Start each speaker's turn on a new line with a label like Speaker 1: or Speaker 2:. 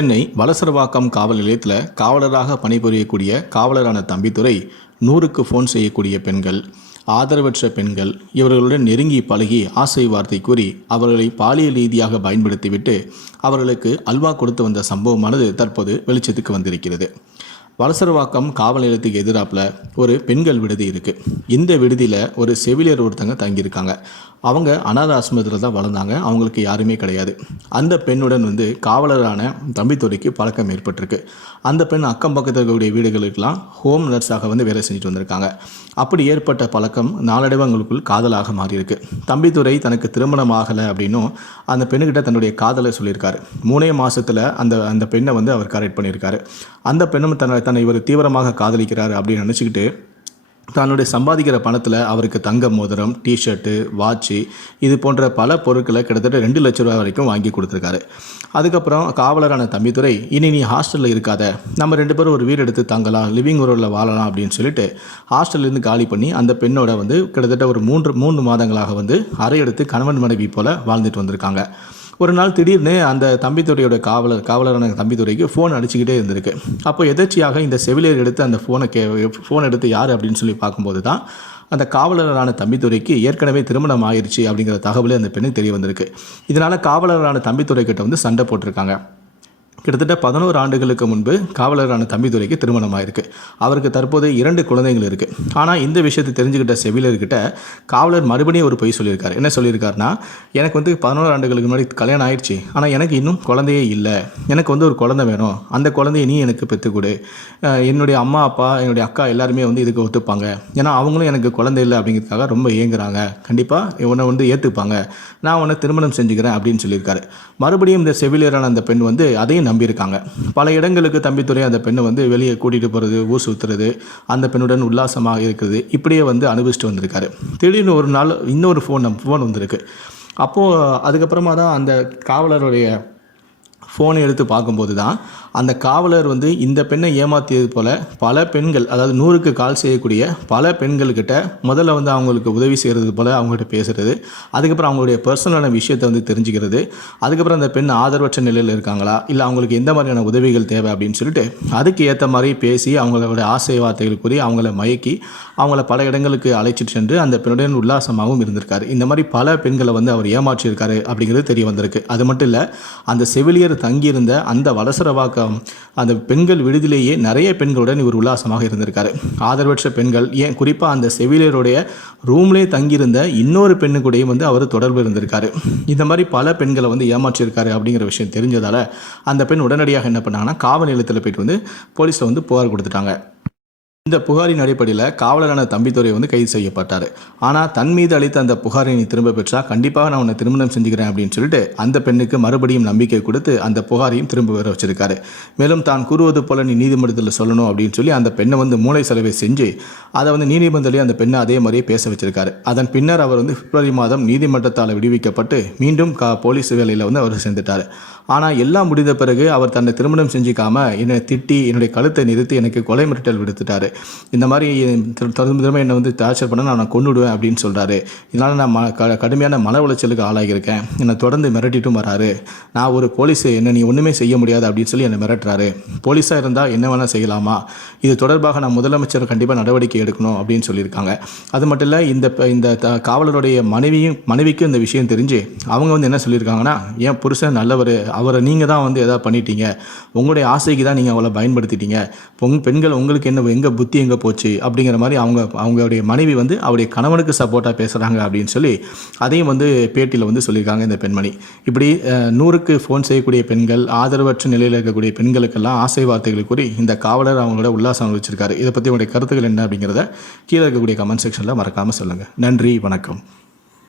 Speaker 1: சென்னை வலசரவாக்கம் காவல் நிலையத்தில் காவலராக பணிபுரியக்கூடிய காவலரான தம்பித்துரை நூறுக்கு ஃபோன் செய்யக்கூடிய பெண்கள் ஆதரவற்ற பெண்கள் இவர்களுடன் நெருங்கி பழகி ஆசை வார்த்தை கூறி அவர்களை பாலியல் ரீதியாக பயன்படுத்திவிட்டு அவர்களுக்கு அல்வா கொடுத்து வந்த சம்பவமானது தற்போது வெளிச்சத்துக்கு வந்திருக்கிறது. வலசரவாக்கம் காவல் நிலையத்துக்கு எதிராப்பில் ஒரு பெண்கள் விடுதி இருக்குது இந்த விடுதியில் ஒரு செவிலியர் ஒருத்தங்க தங்கியிருக்காங்க. அவங்க அனாத ஆசிரமத்தில் தான் வளர்ந்தாங்க. அவங்களுக்கு யாருமே கிடையாது. அந்த பெண்ணுடன் வந்து காவலரான தம்பித்துறைக்கு பழக்கம் ஏற்பட்டிருக்கு. அந்த பெண் அக்கம் பக்கத்தில் இருக்கக்கூடிய வீடுகளுக்கெல்லாம் ஹோம் நர்ஸாக வந்து வேலை செஞ்சுட்டு வந்திருக்காங்க. அப்படி ஏற்பட்ட பழக்கம் நாளடைவங்களுக்குள் காதலாக மாறியிருக்கு. தம்பித்துறை தனக்கு திருமணம் ஆகலை அப்படின்னும் அந்த பெண்ணுக்கிட்ட தன்னுடைய காதலை சொல்லியிருக்காரு. மூணே மாதத்தில் அந்த அந்த பெண்ணை வந்து அவர் கரெக்ட் பண்ணியிருக்காரு. அந்த பெண்ணும் தன்னை தன்னை இவர் தீவிரமாக காதலிக்கிறார் அப்படின்னு நினச்சிக்கிட்டு தன்னுடைய சம்பாதிக்கிற பணத்தில் அவருக்கு தங்க மோதிரம் டிஷர்ட்டு வாட்சு இது போன்ற பல பொருட்களை கிட்டத்தட்ட ரெண்டு லட்ச ரூபாய் வரைக்கும் வாங்கி கொடுத்துருக்காரு. அதுக்கப்புறம் காவலரான தம்பித்துறை இனி நீ ஹாஸ்டலில் இருக்காத. நம்ம ரெண்டு பேரும் ஒரு வீடு எடுத்து தங்கலாம் லிவிங் ரூமில் வாழலாம் அப்படின்னு சொல்லிட்டு ஹாஸ்டல்லேருந்து காலி பண்ணி அந்த பெண்ணோட வந்து கிட்டத்தட்ட ஒரு மூன்று மூன்று மாதங்களாக வந்து அறை எடுத்து கணவன் மனைவி போல் வாழ்ந்துட்டு வந்திருக்காங்க. ஒரு நாள் திடீர்னு அந்த தம்பித்துறையோட காவலர் காவலரான தம்பித்துறைக்கு ஃபோன் அடிச்சுக்கிட்டே இருந்திருக்கு. அப்போ எதர்ச்சியாக இந்த செவிலியர் எடுத்து அந்த ஃபோனை கே ஃபோன் எடுத்து யார் அப்படின்னு சொல்லி பார்க்கும்போது தான் அந்த காவலரான தம்பித்துறைக்கு ஏற்கனவே திருமணம் ஆயிடுச்சு அப்படிங்கிற தகவலே அந்த பெண்ணுக்கு தெரிய வந்திருக்கு. இதனால் காவலரான தம்பித்துறை கிட்ட வந்து சண்டை போட்டிருக்காங்க. கிட்டத்தட்ட பதினோரு ஆண்டுகளுக்கு முன்பு காவலரான தம்பிதுரைக்கு திருமணம் ஆயிருக்கு அவருக்கு தற்போது இரண்டு குழந்தைகள் இருக்குது ஆனால் இந்த விஷயத்தை தெரிஞ்சுக்கிட்ட செவிலர்கிட்ட காவலர் மறுபடியும் ஒரு பொய் சொல்லியிருக்காரு. என்ன சொல்லியிருக்காருன்னா எனக்கு வந்து பதினோரு ஆண்டுகளுக்கு முன்னாடி கல்யாணம் ஆயிடுச்சு. ஆனால் எனக்கு இன்னும் குழந்தையே இல்லை. எனக்கு வந்து ஒரு குழந்தை வேணும். அந்த குழந்தைய நீ எனக்கு பெற்றுக்கொடு என்னுடைய அம்மா அப்பா என்னுடைய அக்கா எல்லாருமே வந்து இதுக்கு ஒத்துப்பாங்க. ஏன்னா அவங்களும் எனக்கு குழந்தை இல்லை அப்படிங்கிறதுக்காக ரொம்ப ஏங்குறாங்க. கண்டிப்பாக உன்னை வந்து ஏற்றுப்பாங்க நான் உன்னை திருமணம் செஞ்சுக்கிறேன் அப்படின்னு சொல்லியிருக்காரு. மறுபடியும் இந்த செவிலியரான அந்த பெண் வந்து அதையும் நம்பியிருக்காங்க. பல இடங்களுக்கு தம்பித்துறை அந்த பெண்ணை வந்து வெளியே கூட்டிகிட்டு போகிறது ஊர் சுற்றுறது அந்த பெண்ணுடன் உல்லாசமாக இருக்கிறது இப்படியே வந்து அனுபவிச்சுட்டு வந்திருக்காரு. திடீர்னு ஒரு நாள் இன்னொரு ஃபோன் ஃபோன் வந்திருக்கு. அப்போது அதுக்கப்புறமா தான் அந்த காவலருடைய ஃபோனை எடுத்து பார்க்கும்போது தான் அந்த காவலர் வந்து இந்த பெண்ணை ஏமாற்றியது போல் பல பெண்கள் அதாவது நூறுக்கு கால் செய்யக்கூடிய பல பெண்கள்கிட்ட முதல்ல வந்து அவங்களுக்கு உதவி செய்கிறது போல் அவங்ககிட்ட பேசுகிறது அதுக்கப்புறம் அவங்களுடைய பர்சனலான விஷயத்தை வந்து தெரிஞ்சுக்கிறது அதுக்கப்புறம் அந்த பெண் ஆதரவற்ற நிலையில் இருக்காங்களா இல்லை அவங்களுக்கு எந்த மாதிரியான உதவிகள் தேவை அப்படின்னு சொல்லிட்டு அதுக்கு ஏற்ற மாதிரி பேசி அவங்களோட ஆசை வார்த்தைகள் கூறி அவங்கள மயக்கி அவங்கள பல இடங்களுக்கு அழைச்சிட்டு சென்று அந்த பெண்ணுடன் உல்லாசமாகவும் இருந்திருக்காரு. இந்த மாதிரி பல பெண்களை வந்து அவர் ஏமாற்றியிருக்காரு அப்படிங்கிறது தெரிய வந்திருக்கு. அது மட்டும் இல்லை அந்த செவிலியர் தங்கியிருந்த அந்த வலசரவாக்கம் அந்த பெண்கள் விடுதியிலேயே நிறைய பெண்களுடன் இவர் உல்லாசமாக இருந்திருக்காரு. ஆதரவற்ற பெண்கள் ஏன் குறிப்பாக அந்த செவிலியருடைய ரூம்லேயே தங்கியிருந்த இன்னொரு பெண்ணு கூடயும் வந்து அவர் தொடர்பு இருந்திருக்காரு. இந்த மாதிரி பல பெண்களை வந்து ஏமாற்றியிருக்காரு அப்படிங்கிற விஷயம் தெரிஞ்சதால் அந்த பெண் உடனடியாக என்ன பண்ணாங்கன்னா காவல் நிலையத்தில் போயிட்டு வந்து போலீஸில் வந்து புகார் கொடுத்துட்டாங்க. இந்த புகாரின் அடிப்படையில் காவலரான தம்பித்துறை வந்து கைது செய்யப்பட்டார். ஆனால் தன் மீது அளித்த அந்த புகாரை நீ திரும்ப பெற்றா கண்டிப்பாக நான் உன்னை திருமணம் செஞ்சுக்கிறேன் அப்படின்னு சொல்லிட்டு அந்த பெண்ணுக்கு மறுபடியும் நம்பிக்கை கொடுத்து அந்த புகாரையும் திரும்ப வர வச்சிருக்காரு. மேலும் தான் கூறுவது போல நீ நீதிமன்றத்தில் சொல்லணும் அப்படின்னு சொல்லி அந்த பெண்ணை வந்து மூளை செலவை செஞ்சு அதை வந்து நீதிமன்றத்திலே அந்த பெண்ணை அதே மாதிரியே பேச வச்சிருக்காரு. அதன் பின்னர் அவர் வந்து பிப்ரவரி மாதம் நீதிமன்றத்தால் விடுவிக்கப்பட்டு மீண்டும் கா போலீஸ் வேலையில் வந்து அவர் சேர்ந்துட்டார். ஆனால் எல்லாம் முடிந்த பிறகு அவர் தன்னை திருமணம் செஞ்சுக்காம என்னை திட்டி என்னுடைய கழுத்தை நிறுத்தி எனக்கு கொலை மிரட்டல் விடுத்துட்டாரு. இந்த மாதிரி திரும்ப திரும்ப என்னை வந்து டார்ச்சர் பண்ண நான் கொண்டு விடுவேன் அப்படின்னு சொல்கிறாரு இதனால் நான் ம க- கடுமையான மன உளைச்சலுக்கு ஆளாகியிருக்கேன் என்னை தொடர்ந்து மிரட்டிட்டும் வராரு. நான் ஒரு போலீஸ் என்ன நீ ஒன்றுமே செய்ய முடியாது அப்படின்னு சொல்லி என்னை மிரட்டுறாரு. போலீஸாக இருந்தால் என்ன வேணால் செய்யலாமா? இது தொடர்பாக நான் முதலமைச்சர் கண்டிப்பாக நடவடிக்கை எடுக்கணும் அப்படின்னு சொல்லியிருக்காங்க. அது மட்டும் இல்லை இந்த இந்த த- காவலருடைய மனைவியும் மனைவிக்கும் இந்த விஷயம் தெரிஞ்சு அவங்க வந்து என்ன சொல்லியிருக்காங்கன்னா என் புருஷன் நல்லவர் அவரை நீங்கள் தான் வந்து எதாவது பண்ணிட்டீங்க. உங்களுடைய ஆசைக்கு தான் நீங்கள் அவளை பயன்படுத்திட்டீங்க. பொங் பெண்கள் உங்களுக்கு என்ன எங்கே புத்தி எங்கே போச்சு? அப்படிங்கிற மாதிரி அவங்க அவங்களுடைய மனைவி வந்து அவருடைய கணவனுக்கு சப்போர்ட்டாக பேசுகிறாங்க அப்படின்னு சொல்லி அதையும் வந்து பேட்டியில் வந்து சொல்லியிருக்காங்க இந்த பெண்மணி. இப்படி நூறுக்கு ஃபோன் செய்யக்கூடிய பெண்கள் ஆதரவற்ற நிலையில் இருக்கக்கூடிய பெண்களுக்கெல்லாம் ஆசை வார்த்தைகளை கூறி இந்த காவலர் அவங்களோட உல்லாசம் வச்சிருக்காரு இதை பற்றி உங்களுடைய கருத்துக்கள் என்ன அப்படிங்கிறத கீழே இருக்கக்கூடிய கமெண்ட் செக்ஷனில் மறக்காமல் சொல்லுங்கள் நன்றி வணக்கம்.